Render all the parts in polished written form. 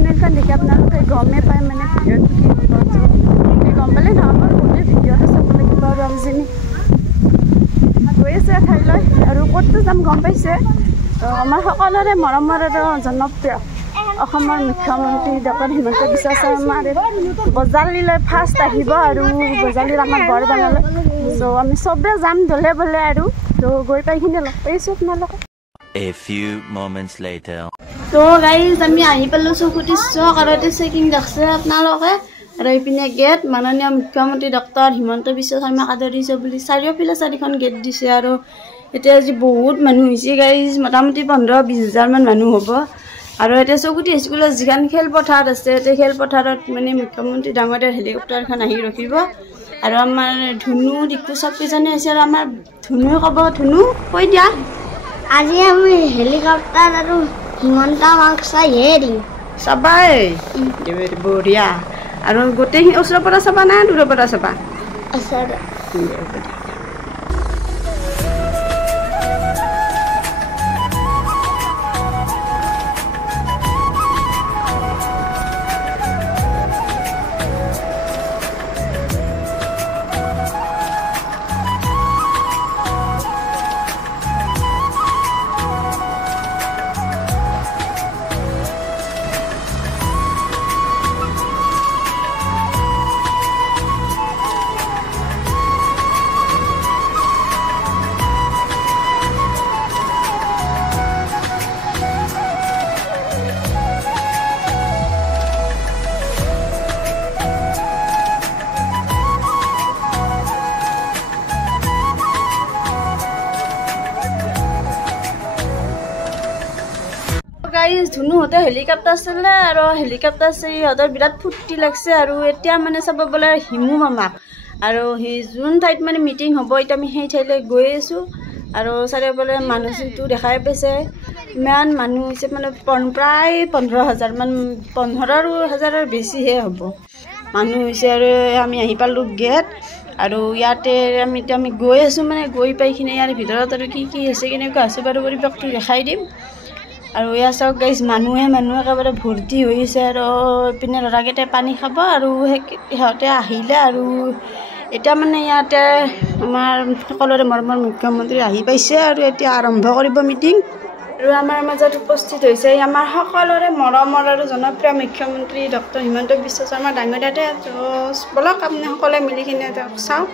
চেনেলখন দেখি আপোনালোকে গমেই পায় মানে ভিডিঅ'টো কি গম পালে নহ'ব গোটেই ভিডিঅ'টো চাব লাগিব আৰু আমি গৈ আছে ঠাইলৈ আৰু ক'তো যাম গম পাইছে আমাৰ সকলোৰে মৰমৰ আৰু জনপ্ৰিয় অসমৰ মুখ্যমন্ত্ৰী ডক্টৰ হিমন্ত বিশ্ব শৰ্মাৰে বজালীলৈ ফাৰ্ষ্ট আহিব আৰু বজালীৰ আমাৰ বৰবাঙালৈ চ' আমি চবে যাম দলে বলে আৰু ত' গৈ পাইখিনি লগ পাইছোঁ আপোনালোকক A few moments later. তো গাইজ আমি আহি পালোঁ চকুটি চৰকাৰতে চেকিং দেখছে আপোনালোকে আৰু এইপিনে গেট মাননীয় মুখ্যমন্ত্ৰী ডক্টৰ হিমন্ত বিশ্ব শৰ্মাক আদৰিছে বুলি চাৰিওফালে চাৰিখন গেট দিছে আৰু এতিয়া আজি বহুত মানুহ হৈছে গাইজ মোটামুটি 15-20 হাজাৰমান মানুহ হ'ব আৰু এতিয়া চকুটি স্কুলত যিখন খেলপথাৰ আছে এতিয়া খেলপথাৰত মানে মুখ্যমন্ত্ৰী ডাঙৰীয়াৰ হেলিকপ্টাৰখন আহি ৰখিব আৰু আমাৰ ধুনু দিকু চবকেইজনে আছে আৰু আমাৰ ধুনুৱে ক'ব ধুনু কৈ দিয়া আজি আমি হেলিকপ্টাৰ আৰু হিমন্ত চাইহে দিম চাবাই বঢ়িয়া আৰু গোটেইখিনি ওচৰৰ পৰা চাবা না দূৰৰ পৰা চাবা গাইজ ধুনুহঁতে হেলিকপ্টাৰ চালে আৰু হেলিকপ্টাৰ চাই সিহঁতৰ বিৰাট ফূৰ্তি লাগছে আৰু এতিয়া মানে চাব বোলে হিমু মামাক আৰু সেই যোন ঠাইত মানে মিটিং হ'ব এতিয়া আমি সেই ঠাইলৈ গৈ আছোঁ আৰু চাৰিওফালে মানুহ চিনটো দেখাই পাইছে ইমান মানুহ হৈছে মানে প্ৰায় 15,000মান 15,000ৰ বেছিহে হ'ব মানুহ হৈছে আৰু আমি আহি পালোঁ গেট আৰু ইয়াতে আমি গৈ আছোঁ মানে গৈ পাইখিনি ইয়াৰ ভিতৰত আৰু কি হৈছে কেনেকুৱা হৈছে বাৰু পৰিৱেশটো দেখাই দিম আৰু ইয়াৰ চাওক গাইজ মানুহে একেবাৰে ভৰ্তি হৈছে আৰু পিনে ল'ৰাকেইটাই পানী খাব আৰু সিহঁতে আহিলে আৰু এতিয়া মানে ইয়াতে আমাৰ সকলোৰে মৰমৰ মুখ্যমন্ত্ৰী আহি পাইছে আৰু এতিয়া আৰম্ভ কৰিব মিটিং আৰু আমাৰ মাজত উপস্থিত হৈছে আমাৰ সকলোৰে মৰমৰ আৰু জনপ্ৰিয় মুখ্যমন্ত্ৰী ডক্টৰ হিমন্ত বিশ্ব শৰ্মা ডাঙৰীয়াতে বলক আপুনি সকলোৱে মিলি কিনে তেওঁক চাওঁ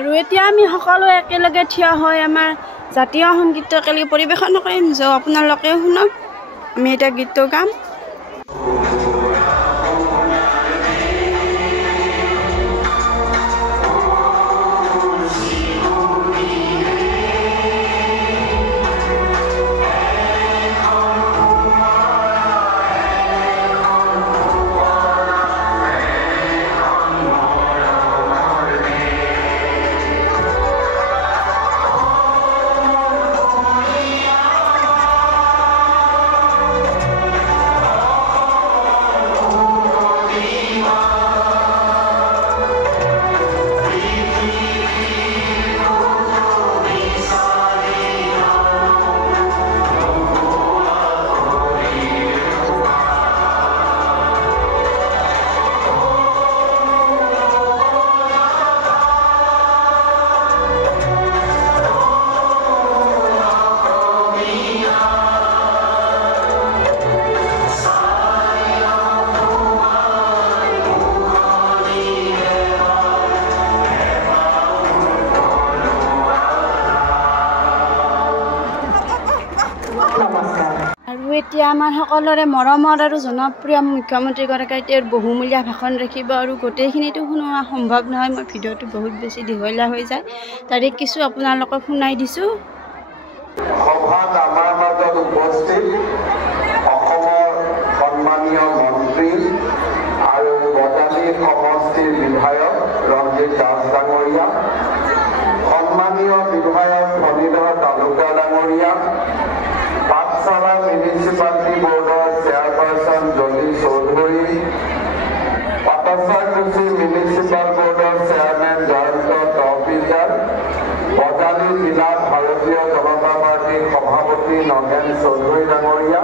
আৰু এতিয়া আমি সকলোৱে একেলগে থিয় হৈ আমাৰ জাতীয় সংগীত একেলগে পৰিৱেশন কৰিম য' আপোনালোকেও শুনক আমি এতিয়া গীতটো গাম এতিয়া আমাৰ সকলোৰে মৰমৰ আৰু জনপ্ৰিয় মুখ্যমন্ত্ৰীগৰাকীয়ে তেওঁৰ বহুমূলীয়া ভাষণ ৰাখিব আৰু গোটেইখিনিতো শুনোৱা সম্ভৱ নহয় মই ভিডিঅ'টো বহুত বেছি দীঘলীয়া হৈ যায় তাৰে কিছু আপোনালোকক শুনাই দিছোঁ সভাত আমাৰ মাজত উপস্থিত অসমৰ সন্মানীয় মন্ত্ৰী আৰু বজালী সমষ্টিৰ বিধায়ক ৰঞ্জিত দাস ডাঙৰীয়া সন্মানীয় বিধায়ক ফণীধৰ তালুকা ডাঙৰীয়া পাঠশালা মিউনিচিপালিটি বোৰ্ডৰ চেয়াৰপাৰ্চন জলি চৌধুৰী পাটচাকুচি মিউনিচিপাল বোৰ্ডৰ চেয়াৰমেন জয়ন্ত তহবিলিয়া চৌধুৰী ডাঙৰীয়া,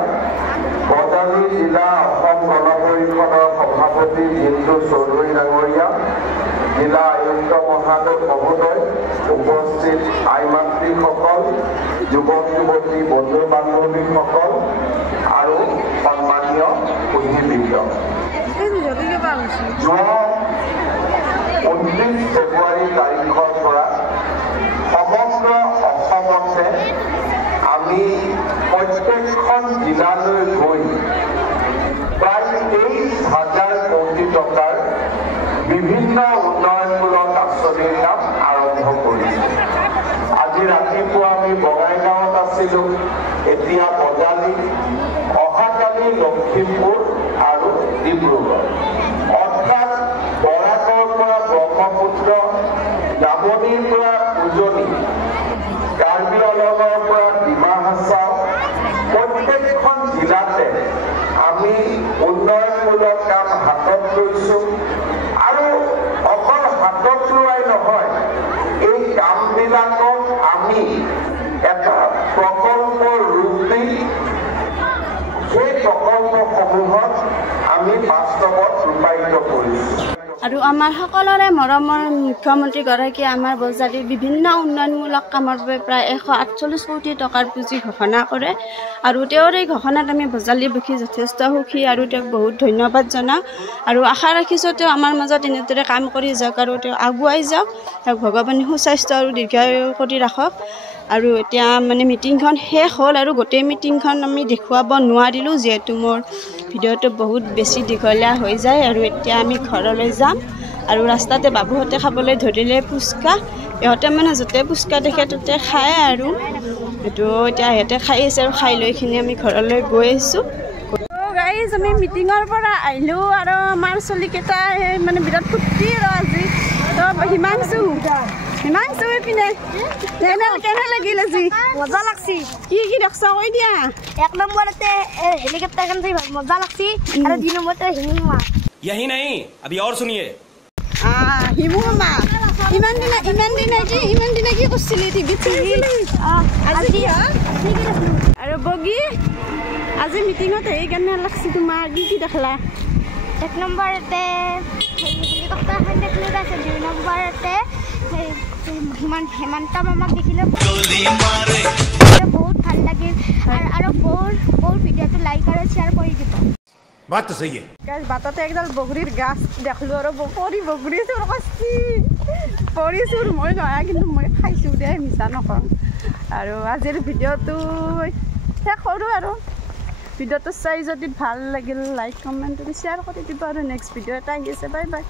বজালী জিলা অসম গণ পৰিষদৰ সভাপতি জিন্তু চৌধুৰী ডাঙৰীয়া, জিলা আয়ুক্ত মহোদয়, উপস্থিত আই মাতৃসকল, যুৱক যুৱতী, বন্ধু বান্ধৱীসকল আৰু সন্মানীয় অতিথিবৃন্দ। যোৱা 29 ফেব্ৰুৱাৰী তাৰিখৰ পৰা সমগ্ৰ অসমতে আমি প্ৰত্যেকখন জিলালৈ গৈ প্ৰায় 23,000 কোটি টকাৰ বিভিন্ন উন্নয়নমূলক আঁচনিৰ কাম আৰম্ভ কৰিছোঁ। আজি ৰাতিপুৱা আমি বঙাইগাঁৱত আছিলোঁ, এতিয়া বজালী, অহাকালি লখিমপুৰ আৰু ডিব্ৰুগড়। অৰ্থাৎ বৰাকৰ পৰা ব্ৰহ্মপুত্ৰ, নামনিৰ পৰা উজনি, কাৰ্বি আংলঙৰ পৰা ডিমা হাছাও, প্ৰত্যেকখন জিলাতে আমি উন্নয়নমূলক কাম হাতত লৈছোঁ। আৰু অকল হাতত লোৱাই নহয়, এই কামবিলাকক আমি এটা প্ৰকল্পৰ ৰূপ দি সেই প্ৰকল্পসমূহত আমি বাস্তৱত ৰূপায়িত কৰিছোঁ। আৰু আমাৰ সকলোৰে মৰমৰ মুখ্যমন্ত্ৰীগৰাকীয়ে আমাৰ বজালীৰ বিভিন্ন উন্নয়নমূলক কামৰ বাবে প্ৰায় 148 কোটি টকাৰ পুঁজি ঘোষণা কৰে। আৰু তেওঁৰ এই ঘোষণাত আমি বজালীবাসী যথেষ্ট সুখী আৰু তেওঁক বহুত ধন্যবাদ জনাওঁ। আৰু আশা ৰাখিছোঁ তেওঁ আমাৰ মাজত এনেদৰে কাম কৰি যাওক আৰু তেওঁ আগুৱাই যাওক। তেওঁক ভগৱানে সুস্বাস্থ্য আৰু দীৰ্ঘায়ু কৰি ৰাখক। আৰু এতিয়া মানে মিটিংখন শেষ হ'ল আৰু গোটেই মিটিংখন আমি দেখুৱাব নোৱাৰিলোঁ, যিহেতু মোৰ ভিডিঅ'টো বহুত বেছি দীঘলীয়া হৈ যায়। আৰু এতিয়া আমি ঘৰলৈ যাম। আৰু ৰাস্তাতে বাবুহঁতে খাবলৈ ধৰিলে ফুচকা। ইহঁতে মানে য'তে ফুচকা দেখে ত'তে খায় আৰু এইটো এতিয়া সিহঁতে খাই আছে আৰু খাই লৈ কিনে আমি ঘৰলৈ গৈ আছোঁ। গাইজ আমি মিটিঙৰ পৰা আহিলোঁ আৰু আমাৰ চলিকেইটা মানে বিৰাট ফূৰ্তি আৰু আজি তো হিমাংশু এইপিনে কেনে লাগিল আজি? মজা লাগছি। কি দেখছ কৈ দিয়া। 1 নম্বৰতে হেলিকপ্টাৰখন চাই মজা লাগছি আৰু 2 নম্বৰতে হিমু মামা। यही नहीं अभी और सुनिए। হিমু মামা ইমান দিনা কি কৰিছিলি টিভিত? আৰু বগী আজি মিটিঙত কেনে লাগছি তোমাৰ? কি দেখলা? 1 নম্বৰতে হেলিকপ্টাৰখন দেখিলোঁ, তাৰপিছত 2 নম্বৰতে হেমন্ত মামাক দেখিলোঁ, বহুত ভাল লাগিল। আৰু বহুত ভিডিঅ'টো লাইক আৰু শ্বেয়াৰ কৰি দিব। बात तो सही है। বাটতে একডাল বগৰীৰ গাছ দেখলোঁ আৰু বগৰী চোৰ কৰিছি। চোৰ মই নহয়, কিন্তু মই খাইছোঁ দে, মিছা নকওঁ। আৰু আজিৰ ভিডিঅ'টো শেষ কৰোঁ। আৰু ভিডিঅ'টো চাই যদি ভাল লাগিল লাইক কমেণ্ট শ্বেয়াৰ কৰি দিব। আৰু নেক্সট ভিডিঅ' এটা আহি আছে। Bye bye.